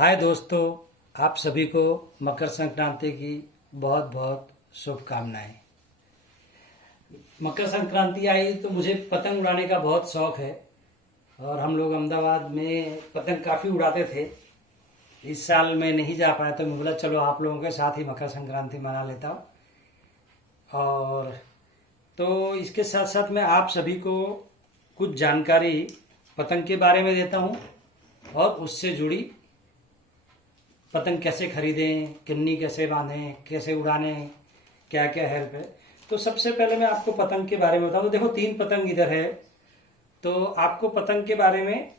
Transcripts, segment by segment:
हाय दोस्तों, आप सभी को मकर संक्रांति की बहुत बहुत शुभकामनाएं। मकर संक्रांति आई तो मुझे पतंग उड़ाने का बहुत शौक है और हम लोग अहमदाबाद में पतंग काफ़ी उड़ाते थे। इस साल मैं नहीं जा पाया तो मैं बोला चलो आप लोगों के साथ ही मकर संक्रांति मना लेता हूँ। और तो इसके साथ साथ मैं आप सभी को कुछ जानकारी पतंग के बारे में देता हूँ और उससे जुड़ी पतंग कैसे खरीदें, किन्नी कैसे बांधें, कैसे उड़ाने, क्या क्या हेल्प है। तो सबसे पहले मैं आपको पतंग के बारे में बताऊँ। तो देखो 3 पतंग इधर है। तो आपको पतंग के बारे में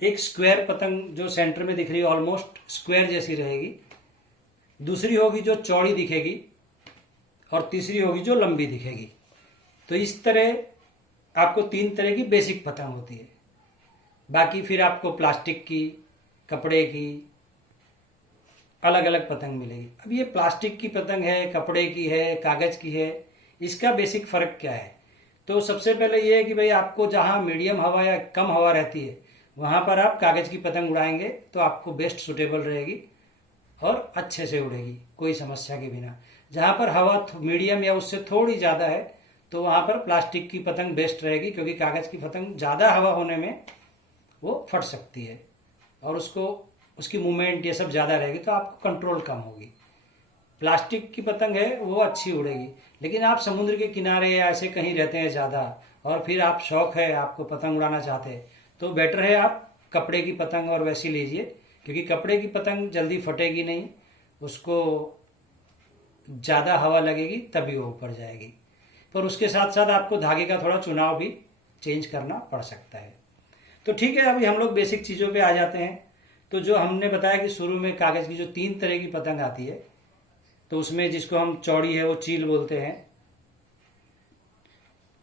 एक स्क्वायर पतंग जो सेंटर में दिख रही है ऑलमोस्ट स्क्वायर जैसी रहेगी, दूसरी होगी जो चौड़ी दिखेगी और तीसरी होगी जो लंबी दिखेगी। तो इस तरह आपको 3 तरह की बेसिक पतंग होती है। बाकी फिर आपको प्लास्टिक की, कपड़े की, अलग अलग पतंग मिलेगी। अब ये प्लास्टिक की पतंग है, कपड़े की है, कागज की है, इसका बेसिक फर्क क्या है। तो सबसे पहले ये है कि भाई आपको जहाँ मीडियम हवा या कम हवा रहती है वहाँ पर आप कागज की पतंग उड़ाएंगे तो आपको बेस्ट सुटेबल रहेगी और अच्छे से उड़ेगी कोई समस्या के बिना। जहाँ पर हवा मीडियम या उससे थोड़ी ज़्यादा है तो वहाँ पर प्लास्टिक की पतंग बेस्ट रहेगी, क्योंकि कागज की पतंग ज़्यादा हवा होने में वो फट सकती है और उसकी मूवमेंट ये सब ज़्यादा रहेगी तो आपको कंट्रोल कम होगी। प्लास्टिक की पतंग है वो अच्छी उड़ेगी, लेकिन आप समुद्र के किनारे या ऐसे कहीं रहते हैं ज़्यादा और फिर आप शौक है आपको पतंग उड़ाना चाहते हैं तो बेटर है आप कपड़े की पतंग और वैसी लीजिए, क्योंकि कपड़े की पतंग जल्दी फटेगी नहीं, उसको ज़्यादा हवा लगेगी तभी वो ऊपर जाएगी। पर उसके साथ साथ आपको धागे का थोड़ा चुनाव भी चेंज करना पड़ सकता है। तो ठीक है, अभी हम लोग बेसिक चीज़ों पे आ जाते हैं। तो जो हमने बताया कि शुरू में कागज़ की जो 3 तरह की पतंग आती है, तो उसमें जिसको हम चौड़ी है वो चील बोलते हैं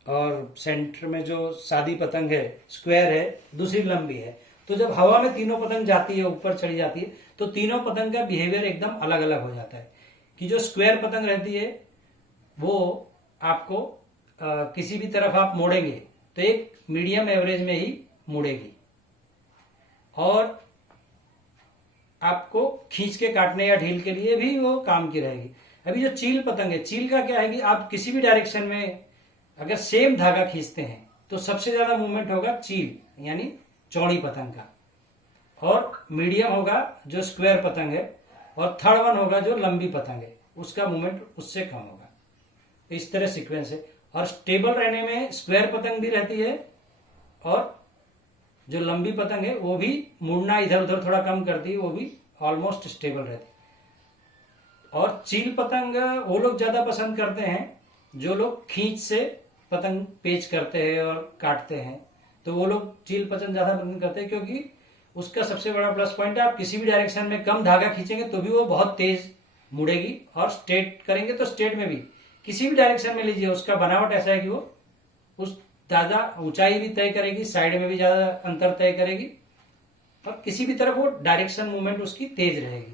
और सेंटर में जो सादी पतंग है स्क्वायर है, दूसरी लंबी है। तो जब हवा में तीनों पतंग जाती है, ऊपर चढ़ी जाती है, तो तीनों पतंग का बिहेवियर एकदम अलग अलग हो जाता है। कि जो स्क्वायर पतंग रहती है वो आपको किसी भी तरफ आप मोड़ेंगे तो एक मीडियम एवरेज में ही मुड़ेगी और आपको खींच के काटने या ढील के लिए भी वो काम की रहेगी। अभी जो चील पतंग है, चील का क्या है कि आप किसी भी डायरेक्शन में अगर सेम धागा खींचते हैं तो सबसे ज्यादा मूवमेंट होगा चील यानी चौड़ी पतंग का, और मीडियम होगा जो स्क्वायर पतंग है, और थर्ड वन होगा जो लंबी पतंग है, उसका मूवमेंट उससे कम होगा। इस तरह सीक्वेंस है। और स्टेबल रहने में स्क्वायर पतंग भी रहती है और जो लंबी पतंग है वो भी मुड़ना इधर उधर थोड़ा कम करती है, वो भी ऑलमोस्ट स्टेबल रहती है। और चील पतंग वो लोग ज्यादा पसंद करते हैं जो लोग खींच से पतंग पेच करते हैं और काटते हैं, तो वो लोग चील पतंग ज्यादा पसंद करते हैं, क्योंकि उसका सबसे बड़ा प्लस पॉइंट है आप किसी भी डायरेक्शन में कम धागा खींचेंगे तो भी वो बहुत तेज मुड़ेगी, और स्ट्रेट करेंगे तो स्ट्रेट में भी किसी भी डायरेक्शन में लीजिए उसका बनावट ऐसा है कि वो उस ज्यादा ऊंचाई भी तय करेगी, साइड में भी ज्यादा अंतर तय करेगी, और किसी भी तरफ वो डायरेक्शन मूवमेंट उसकी तेज रहेगी।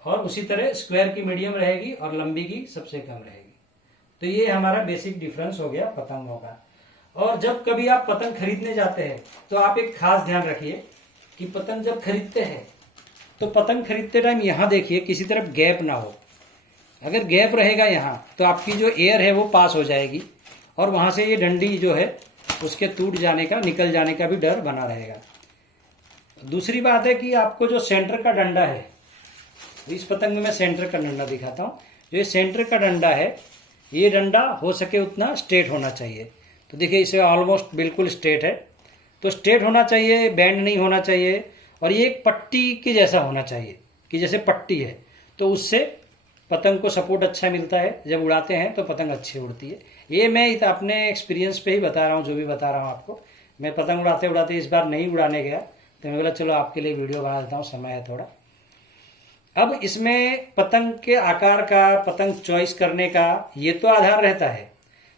और उसी तरह स्क्वायर की मीडियम रहेगी और लंबी की सबसे कम रहेगी। तो ये हमारा बेसिक डिफरेंस हो गया पतंगों का। और जब कभी आप पतंग खरीदने जाते हैं तो आप एक खास ध्यान रखिए कि पतंग जब खरीदते हैं तो पतंग खरीदते टाइम यहाँ देखिए किसी तरफ गैप ना हो। अगर गैप रहेगा यहाँ तो आपकी जो एयर है वो पास हो जाएगी और वहां से ये डंडी जो है उसके टूट जाने का, निकल जाने का भी डर बना रहेगा। दूसरी बात है कि आपको जो सेंटर का डंडा है, इस पतंग में मैं सेंटर का डंडा दिखाता हूँ। जो ये सेंटर का डंडा है, ये डंडा हो सके उतना स्ट्रेट होना चाहिए। तो देखिए इसे ऑलमोस्ट बिल्कुल स्ट्रेट है, तो स्ट्रेट होना चाहिए, बैंड नहीं होना चाहिए, और ये एक पट्टी के जैसा होना चाहिए कि जैसे पट्टी है, तो उससे पतंग को सपोर्ट अच्छा मिलता है। जब उड़ाते हैं तो पतंग अच्छी उड़ती है। ये मैं अपने एक्सपीरियंस पे ही बता रहा हूँ, जो भी बता रहा हूँ आपको। मैं पतंग उड़ाते उड़ाते इस बार नहीं उड़ाने गया तो मैं बोला चलो आपके लिए वीडियो बना देता हूँ, समय है थोड़ा। अब इसमें पतंग के आकार का, पतंग चॉइस करने का ये तो आधार रहता है,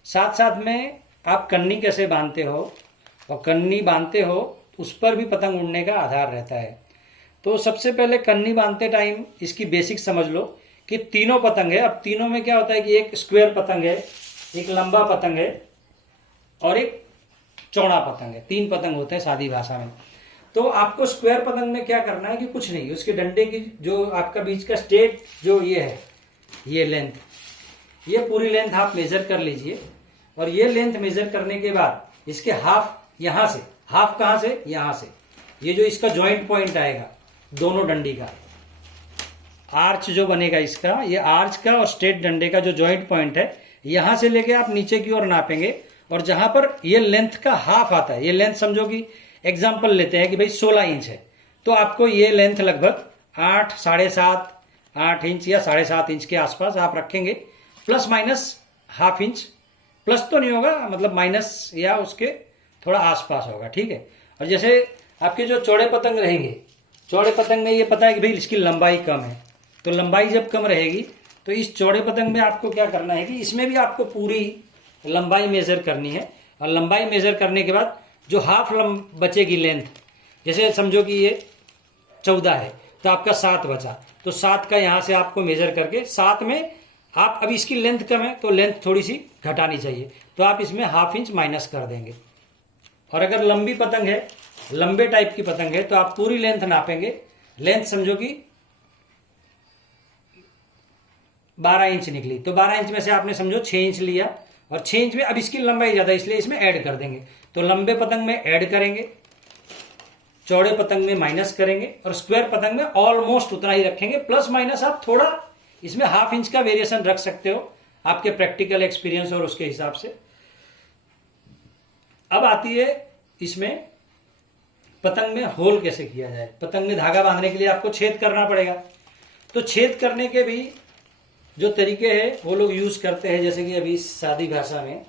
साथ साथ में आप कन्नी कैसे बांधते हो, और कन्नी बांधते हो उस पर भी पतंग उड़ने का आधार रहता है। तो सबसे पहले कन्नी बांधते टाइम इसकी बेसिक समझ लो कि तीनों पतंग है। अब तीनों में क्या होता है कि एक स्क्वायर पतंग है, एक लंबा पतंग है और एक चौड़ा पतंग है। 3 पतंग होते हैं सादी भाषा में। तो आपको स्क्वायर पतंग में क्या करना है कि कुछ नहीं, उसके डंडे की जो आपका बीच का स्ट्रेट जो ये है, ये लेंथ, ये पूरी लेंथ आप मेजर कर लीजिए। और ये लेंथ मेजर करने के बाद इसके हाफ, यहां से हाफ, कहां से, यहां से, ये जो इसका जॉइंट पॉइंट आएगा दोनों डंडी का, आर्च जो बनेगा इसका, ये आर्च का और स्ट्रेट डंडे का जो जॉइंट पॉइंट है, यहां से लेके आप नीचे की ओर नापेंगे। और जहां पर ये लेंथ का हाफ आता है, ये लेंथ समझो कि एग्जाम्पल लेते हैं कि भाई 16 इंच है, तो आपको ये लेंथ लगभग 8, 7.5, 8 इंच या 7.5 इंच के आसपास आप रखेंगे, plus minus half inch, plus तो नहीं होगा, मतलब माइनस या उसके थोड़ा आसपास होगा, ठीक है। और जैसे आपके जो चौड़े पतंग रहेंगे, चौड़े पतंग में ये पता है कि भाई इसकी लंबाई कम है, तो लंबाई जब कम रहेगी तो इस चौड़े पतंग में आपको क्या करना है कि इसमें भी आपको पूरी लंबाई मेजर करनी है। और लंबाई मेजर करने के बाद जो हाफ बचेगी लेंथ, जैसे समझो कि ये 14 है तो आपका 7 बचा, तो 7 का यहां से आपको मेजर करके 7 में आप, अभी इसकी लेंथ कम है तो लेंथ थोड़ी सी घटानी चाहिए, तो आप इसमें हाफ इंच माइनस कर देंगे। और अगर लंबी पतंग है, लंबे टाइप की पतंग है, तो आप पूरी लेंथ नापेंगे। लेंथ समझो कि 12 इंच निकली, तो 12 इंच में से आपने समझो 6 इंच लिया, और 6 इंच में अब इसकी लंबाई ज्यादा, इसलिए इसमें ऐड कर देंगे। तो लंबे पतंग में ऐड करेंगे, चौड़े पतंग में माइनस करेंगे, और स्क्वायर पतंग में ऑलमोस्ट उतना ही रखेंगे। प्लस माइनस आप थोड़ा इसमें हाफ इंच का वेरिएशन रख सकते हो आपके प्रैक्टिकल एक्सपीरियंस और उसके हिसाब से। अब आती है इसमें पतंग में होल कैसे किया जाए। पतंग में धागा बांधने के लिए आपको छेद करना पड़ेगा, तो छेद करने के भी जो तरीके हैं वो लोग यूज करते हैं। जैसे कि अभी सादी भाषा में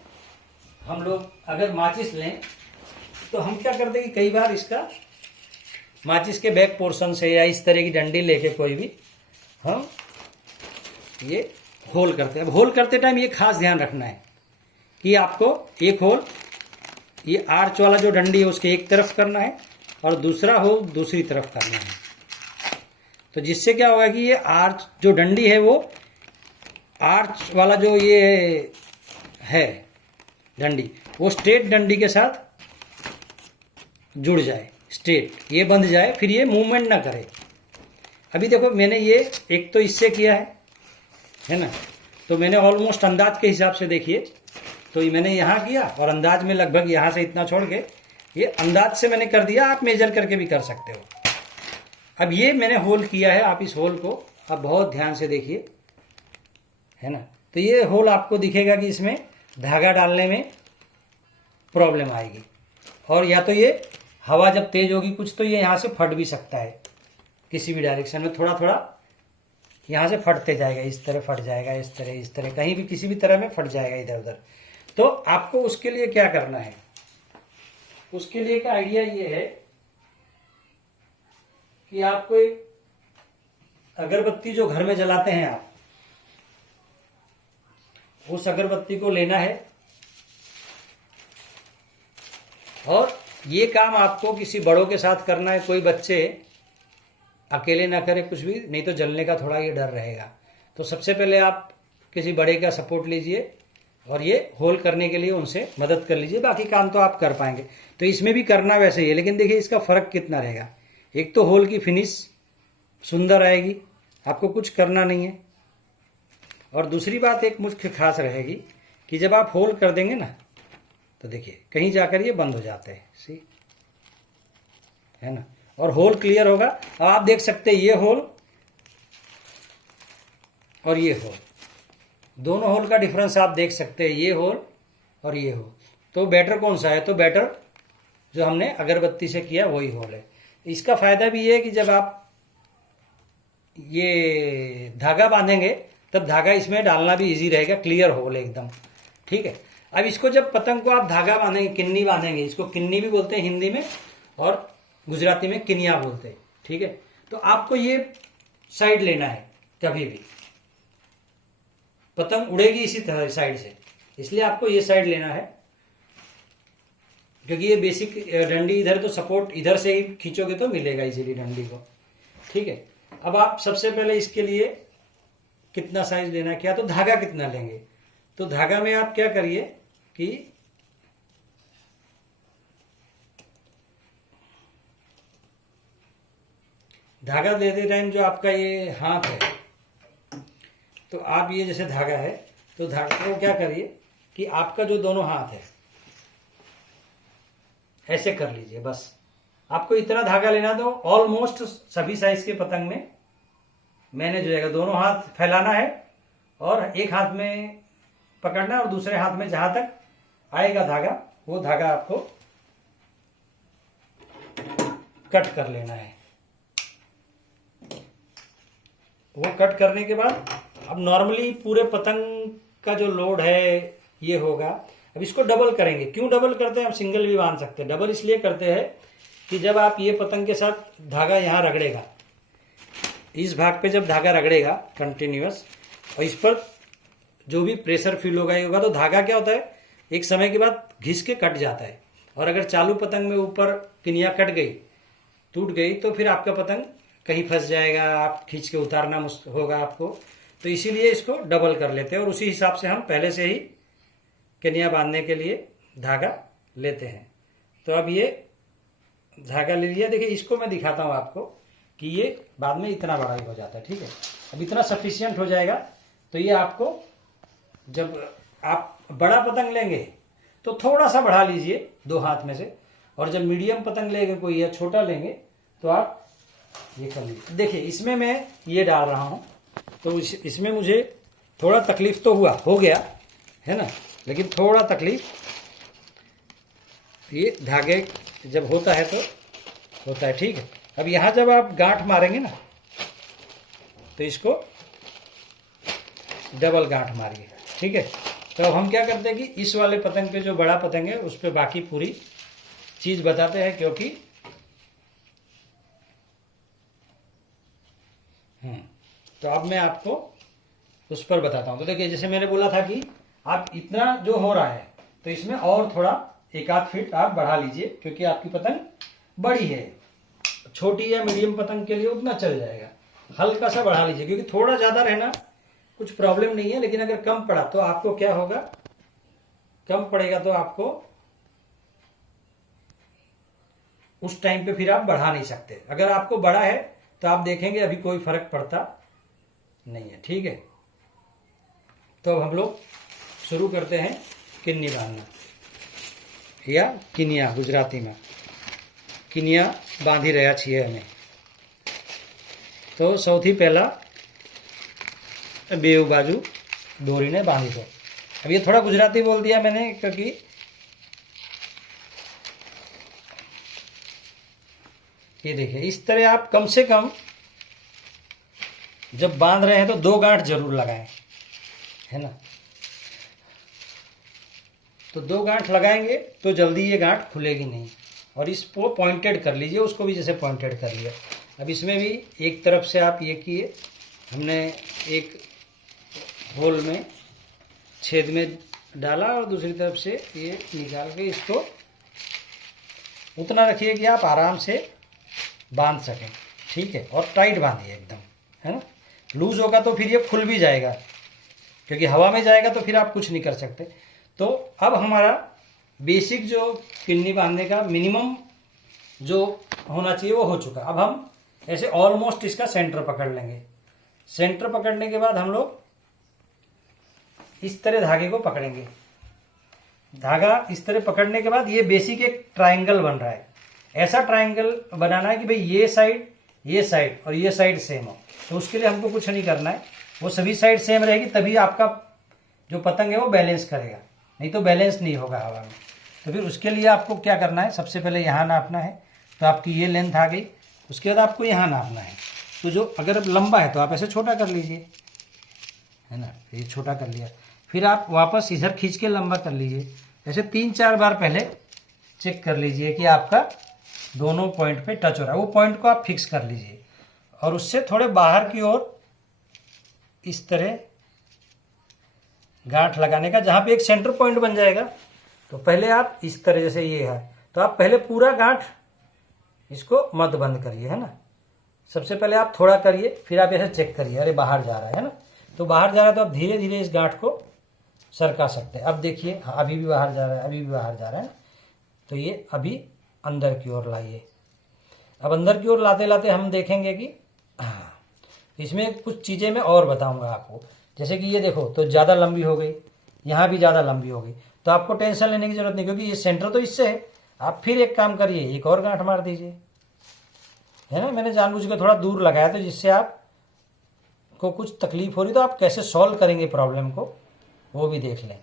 हम लोग अगर माचिस लें तो हम क्या करते हैं कि कई बार इसका माचिस के बैक पोर्शन से या इस तरह की डंडी लेके कोई भी हम ये होल करते हैं। अब होल करते टाइम ये खास ध्यान रखना है कि आपको एक होल ये आर्च वाला जो डंडी है उसके एक तरफ करना है और दूसरा होल दूसरी तरफ करना है। तो जिससे क्या होगा कि ये आर्च जो डंडी है वो आर्च वाला जो ये है डंडी, वो स्ट्रेट डंडी के साथ जुड़ जाए, स्ट्रेट ये बंध जाए, फिर ये मूवमेंट ना करे। अभी देखो मैंने ये एक तो इससे किया है ना, तो मैंने ऑलमोस्ट अंदाज के हिसाब से देखिए, तो ये मैंने यहाँ किया और अंदाज में लगभग यहाँ से इतना छोड़ के ये अंदाज से मैंने कर दिया। आप मेजर करके भी कर सकते हो। अब ये मैंने होल किया है, आप इस होल को आप बहुत ध्यान से देखिए, है ना। तो ये होल आपको दिखेगा कि इसमें धागा डालने में प्रॉब्लम आएगी, और या तो ये हवा जब तेज होगी कुछ तो ये यहाँ से फट भी सकता है, किसी भी डायरेक्शन में थोड़ा थोड़ा यहाँ से फटते जाएगा, इस तरह फट जाएगा, इस तरह कहीं भी किसी भी तरह में फट जाएगा इधर उधर। तो आपको उसके लिए क्या करना है, उसके लिए का आइडिया ये है कि आपको एक अगरबत्ती जो घर में जलाते हैं आप, उस अगरबत्ती को लेना है, और ये काम आपको किसी बड़ों के साथ करना है। कोई बच्चे अकेले ना करे कुछ भी, नहीं तो जलने का थोड़ा ये डर रहेगा। तो सबसे पहले आप किसी बड़े का सपोर्ट लीजिए और ये होल करने के लिए उनसे मदद कर लीजिए, बाकी काम तो आप कर पाएंगे। तो इसमें भी करना वैसे ही है, लेकिन देखिए इसका फर्क कितना रहेगा। एक तो होल की फिनिश सुंदर आएगी, आपको कुछ करना नहीं है, और दूसरी बात एक मुख्य खास रहेगी कि जब आप होल कर देंगे ना, तो देखिए कहीं जाकर ये बंद हो जाते हैं, सी, है ना, और होल क्लियर होगा। अब आप देख सकते हैं ये होल और ये होल, दोनों होल का डिफरेंस आप देख सकते हैं, ये होल और ये होल। तो बेटर कौन सा है, तो बेटर जो हमने अगरबत्ती से किया वही होल है। इसका फायदा भी ये है कि जब आप ये धागा बांधेंगे तब धागा इसमें डालना भी इजी रहेगा, क्लियर होल एकदम, ठीक है। अब इसको जब पतंग को आप धागा बांधेंगे, किन्नी बांधेंगे, इसको किन्नी भी बोलते हैं हिंदी में और गुजराती में किनिया बोलते हैं, ठीक है। तो आपको ये साइड लेना है, कभी भी पतंग उड़ेगी इसी तरह साइड से, इसलिए आपको ये साइड लेना है, क्योंकि ये बेसिक डंडी इधर, तो सपोर्ट इधर से ही खींचोगे तो मिलेगा इजीली डंडी को, ठीक है। अब आप सबसे पहले इसके लिए कितना साइज लेना है, क्या तो धागा कितना लेंगे, तो धागा में आप क्या करिए कि धागा देते टाइम जो आपका ये हाथ है, तो आप ये जैसे धागा है तो धागा को क्या करिए कि आपका जो दोनों हाथ है ऐसे कर लीजिए। बस आपको इतना धागा लेना, तो ऑलमोस्ट सभी साइज के पतंग में मैनेज हो जाएगा। दोनों हाथ फैलाना है और एक हाथ में पकड़ना है और दूसरे हाथ में जहां तक आएगा धागा, वो धागा आपको कट कर लेना है। वो कट करने के बाद अब नॉर्मली पूरे पतंग का जो लोड है ये होगा। अब इसको डबल करेंगे। क्यों डबल करते हैं? आप सिंगल भी बांध सकते हैं। डबल इसलिए करते हैं कि जब आप ये पतंग के साथ धागा यहाँ रगड़ेगा, इस भाग पे जब धागा रगड़ेगा कंटिन्यूअस, और इस पर जो भी प्रेशर फील होगा ये होगा, तो धागा क्या होता है एक समय के बाद घिस के कट जाता है। और अगर चालू पतंग में ऊपर पिनिया कट गई, टूट गई, तो फिर आपका पतंग कहीं फंस जाएगा, आप खींच के उतारना होगा आपको। तो इसीलिए इसको डबल कर लेते हैं और उसी हिसाब से हम पहले से ही कनिया बांधने के लिए धागा लेते हैं। तो अब ये धागा ले लिया। देखिए इसको मैं दिखाता हूँ आपको कि ये बाद में इतना बड़ा ही हो जाता है। ठीक है, अब इतना सफिशियंट हो जाएगा। तो ये आपको जब आप बड़ा पतंग लेंगे तो थोड़ा सा बढ़ा लीजिए दो हाथ में से, और जब मीडियम पतंग लेंगे कोई या छोटा लेंगे तो आप ये कर लीजिए। देखिए इसमें मैं ये डाल रहा हूँ, तो इसमें मुझे थोड़ा तकलीफ तो हो गया है ना, लेकिन थोड़ा तकलीफ ये धागे जब होता है तो होता है। ठीक है, अब यहाँ जब आप गांठ मारेंगे ना, तो इसको डबल गांठ मारिए। ठीक है, तो अब हम क्या करते हैं कि इस वाले पतंग पे जो बड़ा पतंग है उस पे बाकी पूरी चीज बताते हैं, क्योंकि तो अब मैं आपको उस पर बताता हूं। तो देखिए जैसे मैंने बोला था कि आप इतना जो हो रहा है तो इसमें और थोड़ा एक आध फीट आप बढ़ा लीजिए, क्योंकि आपकी पतंग बड़ी है। छोटी या मीडियम पतंग के लिए उतना चल जाएगा, हल्का सा बढ़ा लीजिए, क्योंकि थोड़ा ज्यादा रहना कुछ प्रॉब्लम नहीं है। लेकिन अगर कम पड़ा तो आपको क्या होगा, कम पड़ेगा तो आपको उस टाइम पे फिर आप बढ़ा नहीं सकते। अगर आपको बड़ा है तो आप देखेंगे अभी कोई फर्क पड़ता नहीं है। ठीक है, तो अब हम लोग शुरू करते हैं किन्नी बांधना, या किनिया गुजराती में किनिया बांधी रहा छे अमे। तो सौथी पहला बेव बाजू दोरी ने बांधी दो। अब ये थोड़ा गुजराती बोल दिया मैंने, क्योंकि ये देखिए इस तरह आप कम से कम जब बांध रहे हैं तो 2 गांठ जरूर लगाएं, है ना। तो 2 गांठ लगाएंगे तो जल्दी ये गांठ खुलेगी नहीं। और इसको पॉइंटेड कर लीजिए, उसको भी जैसे पॉइंटेड कर लिया। अब इसमें भी एक तरफ से आप ये किए, हमने एक होल में छेद में डाला और दूसरी तरफ से ये निकाल के इसको उतना रखिए कि आप आराम से बांध सकें। ठीक है, और टाइट बांधिए एकदम, है ना। लूज होगा तो फिर ये खुल भी जाएगा, क्योंकि हवा में जाएगा तो फिर आप कुछ नहीं कर सकते। तो अब हमारा बेसिक जो पिन्नी बांधने का मिनिमम जो होना चाहिए वो हो चुका। अब हम ऐसे ऑलमोस्ट इसका सेंटर पकड़ लेंगे। सेंटर पकड़ने के बाद हम लोग इस तरह धागे को पकड़ेंगे। धागा इस तरह पकड़ने के बाद ये बेसिक एक ट्रायंगल बन रहा है। ऐसा ट्रायंगल बनाना है कि भाई ये साइड और ये साइड सेम हो। तो उसके लिए हमको कुछ नहीं करना है, वो सभी साइड सेम रहेगी, तभी आपका जो पतंग है वो बैलेंस करेगा, नहीं तो बैलेंस नहीं होगा हवा में। तो फिर उसके लिए आपको क्या करना है, सबसे पहले यहाँ नापना है। तो आपकी ये लेंथ आ गई, उसके बाद आपको यहाँ नापना है। तो जो अगर लंबा है तो आप ऐसे छोटा कर लीजिए, है ना, ये छोटा कर लिया। फिर आप वापस इधर खींच के लंबा कर लीजिए। ऐसे 3-4 बार पहले चेक कर लीजिए कि आपका दोनों पॉइंट पे टच हो रहा है। वो पॉइंट को आप फिक्स कर लीजिए और उससे थोड़े बाहर की ओर इस तरह गांठ लगाने का, जहां पे एक सेंटर पॉइंट बन जाएगा। तो पहले आप इस तरह, जैसे ये है, तो आप पहले पूरा गांठ इसको मत बंद करिए, है ना। सबसे पहले आप थोड़ा करिए, फिर आप ऐसे चेक करिए, अरे बाहर जा रहा है ना। तो बाहर जा रहा है तो आप धीरे धीरे इस गांठ को सरका सकते हैं। अब देखिए, हाँ, अभी भी बाहर जा रहा है, अभी भी बाहर जा रहा है ना। तो ये अभी अंदर की ओर लाइए। अब अंदर की ओर लाते लाते हम देखेंगे कि इसमें कुछ चीज़ें मैं और बताऊंगा आपको। जैसे कि ये देखो तो ज़्यादा लंबी हो गई, यहाँ भी ज़्यादा लंबी हो गई, तो आपको टेंशन लेने की जरूरत नहीं, क्योंकि ये सेंटर तो इससे है। आप फिर एक काम करिए, एक और गांठ मार दीजिए, है ना। मैंने जानबूझ के थोड़ा दूर लगाया तो जिससे आप को कुछ तकलीफ हो रही, तो आप कैसे सॉल्व करेंगे प्रॉब्लम को वो भी देख लें।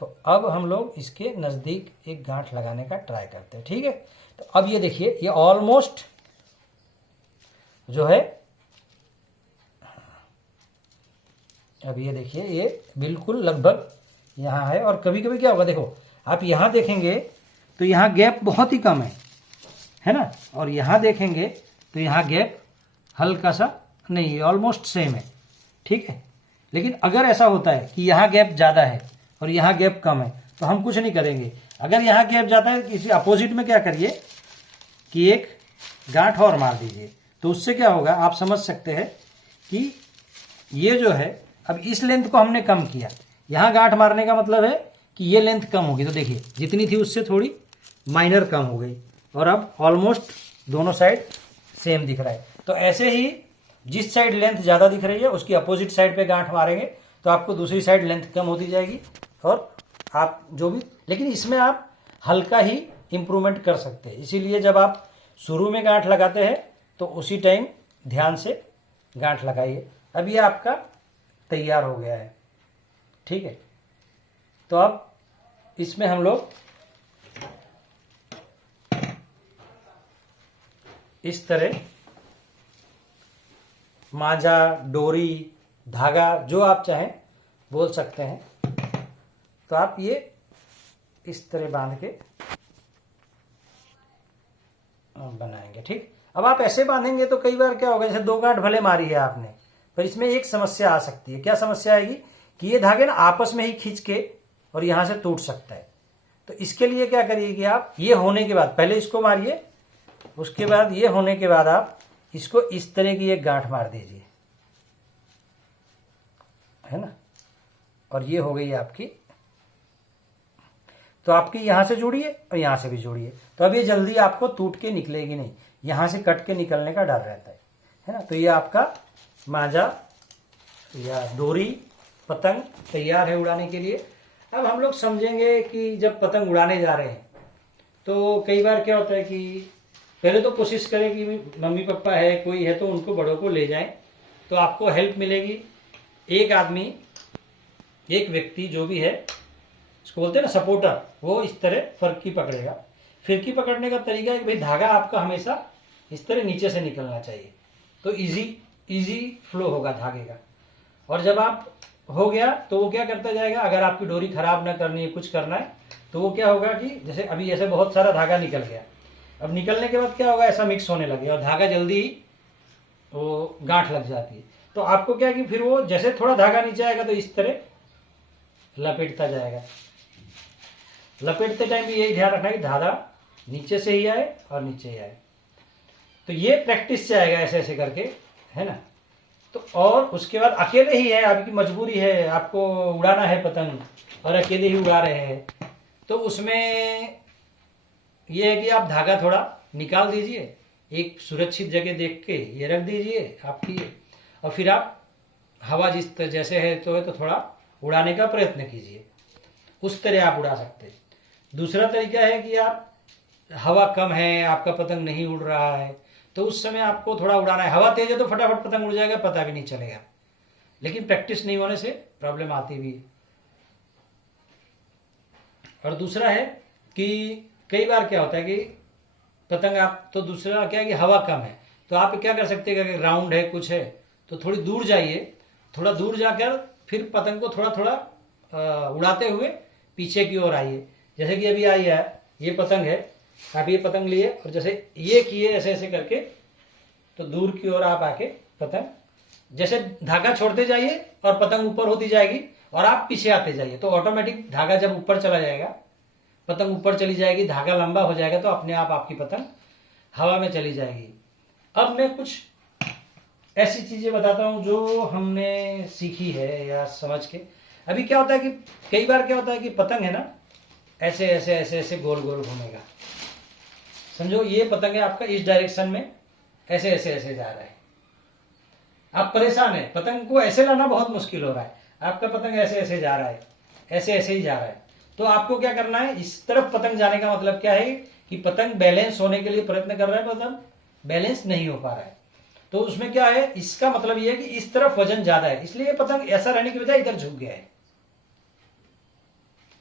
तो अब हम लोग इसके नज़दीक एक गांठ लगाने का ट्राई करते हैं, ठीक है। तो अब ये देखिए, ये ऑलमोस्ट जो है, अब ये देखिए ये बिल्कुल लगभग यहाँ है। और कभी कभी क्या होगा, देखो आप यहाँ देखेंगे तो यहाँ गैप बहुत ही कम है ना, और यहाँ देखेंगे तो यहाँ गैप हल्का सा नहीं, ऑलमोस्ट सेम है, ठीक है। लेकिन अगर ऐसा होता है कि यहाँ गैप ज़्यादा है और यहाँ गैप कम है, तो हम कुछ नहीं करेंगे। अगर यहाँ गैप ज़्यादा है, इसी अपोजिट में क्या करिए कि एक गांठ और मार दीजिए। तो उससे क्या होगा, आप समझ सकते हैं कि ये जो है, अब इस लेंथ को हमने कम किया, यहाँ गांठ मारने का मतलब है कि ये लेंथ कम होगी। तो देखिए जितनी थी उससे थोड़ी माइनर कम हो गई, और अब ऑलमोस्ट दोनों साइड सेम दिख रहा है। तो ऐसे ही जिस साइड लेंथ ज़्यादा दिख रही है उसकी अपोजिट साइड पे गांठ मारेंगे तो आपको दूसरी साइड लेंथ कम होती जाएगी, और आप जो भी, लेकिन इसमें आप हल्का ही इम्प्रूवमेंट कर सकते हैं। इसीलिए जब आप शुरू में गांठ लगाते हैं तो उसी टाइम ध्यान से गांठ लगाइए। अब ये आपका तैयार हो गया है, ठीक है। तो अब इसमें हम लोग इस तरह मांझा, डोरी, धागा, जो आप चाहें बोल सकते हैं, तो आप ये इस तरह बांध के बनाएंगे, ठीक। अब आप ऐसे बांधेंगे तो कई बार क्या होगा, जैसे दो गांठ भले मारी है आपने, पर इसमें एक समस्या आ सकती है। क्या समस्या आएगी कि ये धागे ना आपस में ही खींच के और यहां से टूट सकता है। तो इसके लिए क्या करिए कि आप ये होने के बाद पहले इसको मारिए, उसके बाद ये होने के बाद आप इसको इस तरह की एक गांठ मार दीजिए, है ना। और ये हो गई आपकी, तो आपकी यहां से जोड़िए और यहां से भी जोड़िए। तो अब ये जल्दी आपको टूट के निकलेगी नहीं, यहां से कट के निकलने का डर रहता है ना। तो ये आपका मांझा या डोरी पतंग तैयार है उड़ाने के लिए। अब हम लोग समझेंगे कि जब पतंग उड़ाने जा रहे हैं तो कई बार क्या होता है कि पहले तो कोशिश करें कि मम्मी पापा है, कोई है तो उनको, बड़ों को ले जाएं, तो आपको हेल्प मिलेगी। एक आदमी, एक व्यक्ति जो भी है, इसको बोलते हैं ना सपोर्टर, वो इस तरह फरकी पकड़ेगा। फिरकी पकड़ने का तरीका है कि भाई धागा आपका हमेशा इस तरह नीचे से निकलना चाहिए, तो इजी फ्लो होगा धागे का। और जब आप हो गया तो वो क्या करता जाएगा, अगर आपकी डोरी खराब ना करनी है, कुछ करना है, तो वो क्या होगा कि जैसे अभी ऐसे बहुत सारा धागा निकल गया, अब निकलने के बाद क्या होगा, ऐसा मिक्स होने लगे और धागा जल्दी ही वो गांठ लग जाती है। तो आपको क्या कि फिर वो जैसे थोड़ा धागा नीचे आएगा तो इस तरह लपेटता जाएगा। लपेटते टाइम भी यही ध्यान रखना कि धागा नीचे से ही आए और नीचे ही आए। तो ये प्रैक्टिस से आएगा ऐसे ऐसे करके, है ना। तो और उसके बाद अकेले ही है, आपकी मजबूरी है, आपको उड़ाना है पतंग और अकेले ही उड़ा रहे हैं, तो उसमें यह है कि आप धागा थोड़ा निकाल दीजिए, एक सुरक्षित जगह देख के ये रख दीजिए आपकी, और फिर आप हवा जिस जैसे है तो थोड़ा उड़ाने का प्रयत्न कीजिए, उस तरह आप उड़ा सकते हैं। दूसरा तरीका है कि आप हवा कम है, आपका पतंग नहीं उड़ रहा है, तो उस समय आपको थोड़ा उड़ाना है। हवा तेज है तो फटाफट पतंग उड़ जाएगा, पता भी नहीं चलेगा, लेकिन प्रैक्टिस नहीं होने से प्रॉब्लम आती भी है। और दूसरा है कि कई बार क्या होता है कि पतंग आप, तो दूसरा क्या है कि हवा कम है, तो आप क्या कर सकते हैं कि अगर राउंड है कुछ है तो थोड़ी दूर जाइए, थोड़ा दूर जाकर फिर पतंग को थोड़ा थोड़ा उड़ाते हुए पीछे की ओर आइए। जैसे कि अभी आई है ये पतंग है, आप ये पतंग लिए और जैसे ये किए ऐसे ऐसे करके, तो दूर की ओर आप आके पतंग जैसे धागा छोड़ते जाइए और पतंग ऊपर होती जाएगी और आप पीछे आते जाइए, तो ऑटोमेटिक धागा जब ऊपर चला जाएगा, पतंग ऊपर चली जाएगी, धागा लंबा हो जाएगा, तो अपने आप आपकी पतंग हवा में चली जाएगी। अब मैं कुछ ऐसी चीजें बताता हूं जो हमने सीखी है या समझ के। अभी क्या होता है कि कई बार क्या होता है कि पतंग है ना, ऐसे ऐसे ऐसे ऐसे गोल गोल घूमेगा, समझो ये पतंग है आपका इस डायरेक्शन में ऐसे ऐसे ऐसे जा रहा है, आप परेशान है, पतंग को ऐसे लाना बहुत मुश्किल हो रहा है, आपका पतंग ऐसे ऐसे जा रहा है, ऐसे ऐसे ही जा रहा है। तो आपको क्या करना है, इस तरफ पतंग जाने का मतलब क्या है कि पतंग बैलेंस होने के लिए प्रयत्न कर रहा है, पतंग बैलेंस नहीं हो पा रहा है। तो उसमें क्या है, इसका मतलब ये है कि इस तरफ वजन ज्यादा है, इसलिए पतंग ऐसा रहने की बजाय इधर झुक गया है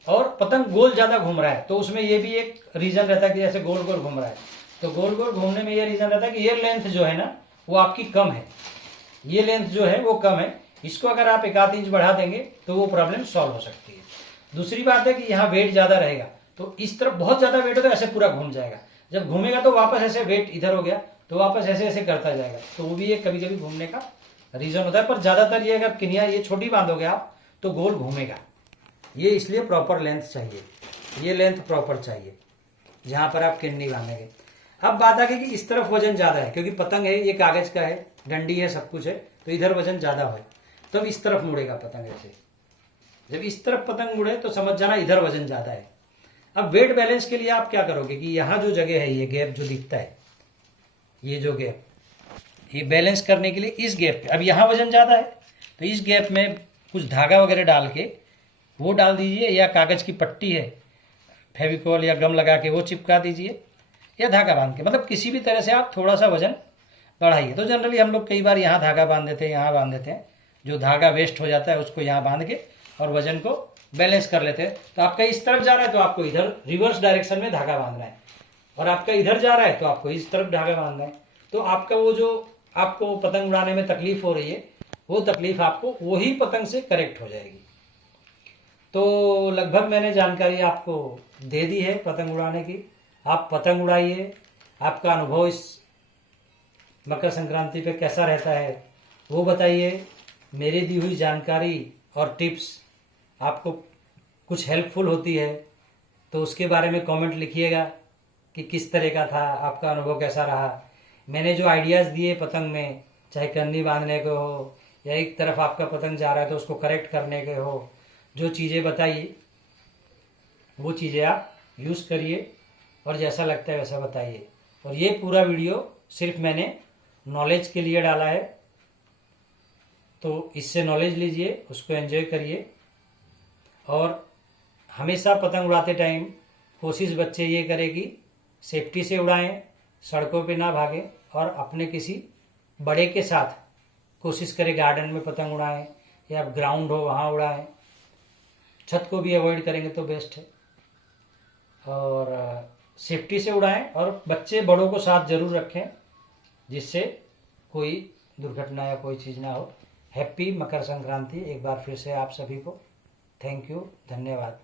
और पतंग गोल ज्यादा घूम रहा है। तो उसमें ये भी एक रीजन रहता है कि जैसे गोल गोल घूम रहा है, तो गोल गोल घूमने में ये रीजन रहता है कि ये लेंथ जो है ना वो आपकी कम है, ये लेंथ जो है वो कम है, इसको अगर आप 1/2 इंच बढ़ा देंगे तो वो प्रॉब्लम सॉल्व हो सकती है। दूसरी बात है कि यहाँ वेट ज्यादा रहेगा, तो इस तरफ बहुत ज्यादा वेट हो तो ऐसे पूरा घूम जाएगा, जब घूमेगा तो वापस ऐसे वेट इधर हो गया तो वापस ऐसे ऐसे करता जाएगा, तो वो भी एक कभी कभी घूमने का रीजन होता है। पर ज्यादातर ये अगर किनिया ये छोटी बांधोगे आप तो गोल घूमेगा, ये इसलिए प्रॉपर लेंथ चाहिए, ये लेंथ प्रॉपर चाहिए जहां पर आप किन्नी बांधेंगे। अब बात आ गई कि इस तरफ वजन ज्यादा है, क्योंकि पतंग है ये कागज का है, डंडी है, सब कुछ है, तो इधर वजन ज्यादा हो तो इस तरफ मुड़ेगा पतंग ऐसे। जब इस तरफ पतंग मुड़े तो समझ जाना इधर वजन ज्यादा है। अब वेट बैलेंस के लिए आप क्या करोगे कि यहाँ जो जगह है, ये गैप जो दिखता है, ये जो गैप, ये बैलेंस करने के लिए इस गैप पे, अब यहाँ वजन ज्यादा है तो इस गैप में कुछ धागा वगैरह डाल के वो डाल दीजिए, या कागज की पट्टी है फेविकॉल या गम लगा के वो चिपका दीजिए, या धागा बांध के, मतलब किसी भी तरह से आप थोड़ा सा वजन बढ़ाइए। तो जनरली हम लोग कई बार यहाँ धागा बांध देते हैं, यहाँ बांध देते हैं, जो धागा वेस्ट हो जाता है उसको यहाँ बांध के और वजन को बैलेंस कर लेते हैं। तो आपका इस तरफ जा रहा है तो आपको इधर रिवर्स डायरेक्शन में धागा बांधना है, और आपका इधर जा रहा है तो आपको इस तरफ धागा बांधना है। तो आपका वो जो आपको पतंग उड़ाने में तकलीफ हो रही है वो तकलीफ आपको वही पतंग से करेक्ट हो जाएगी। तो लगभग मैंने जानकारी आपको दे दी है पतंग उड़ाने की। आप पतंग उड़ाइए, आपका अनुभव इस मकर संक्रांति पे कैसा रहता है वो बताइए। मेरी दी हुई जानकारी और टिप्स आपको कुछ हेल्पफुल होती है तो उसके बारे में कमेंट लिखिएगा कि किस तरह का था, आपका अनुभव कैसा रहा। मैंने जो आइडियाज़ दिए पतंग में, चाहे कन्नी बांधने के हो या एक तरफ आपका पतंग जा रहा है तो उसको करेक्ट करने के हो, जो चीज़ें बताइए वो चीज़ें आप यूज़ करिए और जैसा लगता है वैसा बताइए। और ये पूरा वीडियो सिर्फ मैंने नॉलेज के लिए डाला है, तो इससे नॉलेज लीजिए, उसको एंजॉय करिए। और हमेशा पतंग उड़ाते टाइम कोशिश बच्चे ये करें कि सेफ्टी से उड़ाएं, सड़कों पे ना भागें, और अपने किसी बड़े के साथ कोशिश करें गार्डन में पतंग उड़ाएं या ग्राउंड हो वहाँ उड़ाएं। छत को भी अवॉइड करेंगे तो बेस्ट है। और सेफ्टी से उड़ाएं और बच्चे बड़ों को साथ जरूर रखें जिससे कोई दुर्घटना या कोई चीज़ ना हो। हैप्पी मकर संक्रांति एक बार फिर से आप सभी को। थैंक यू, धन्यवाद।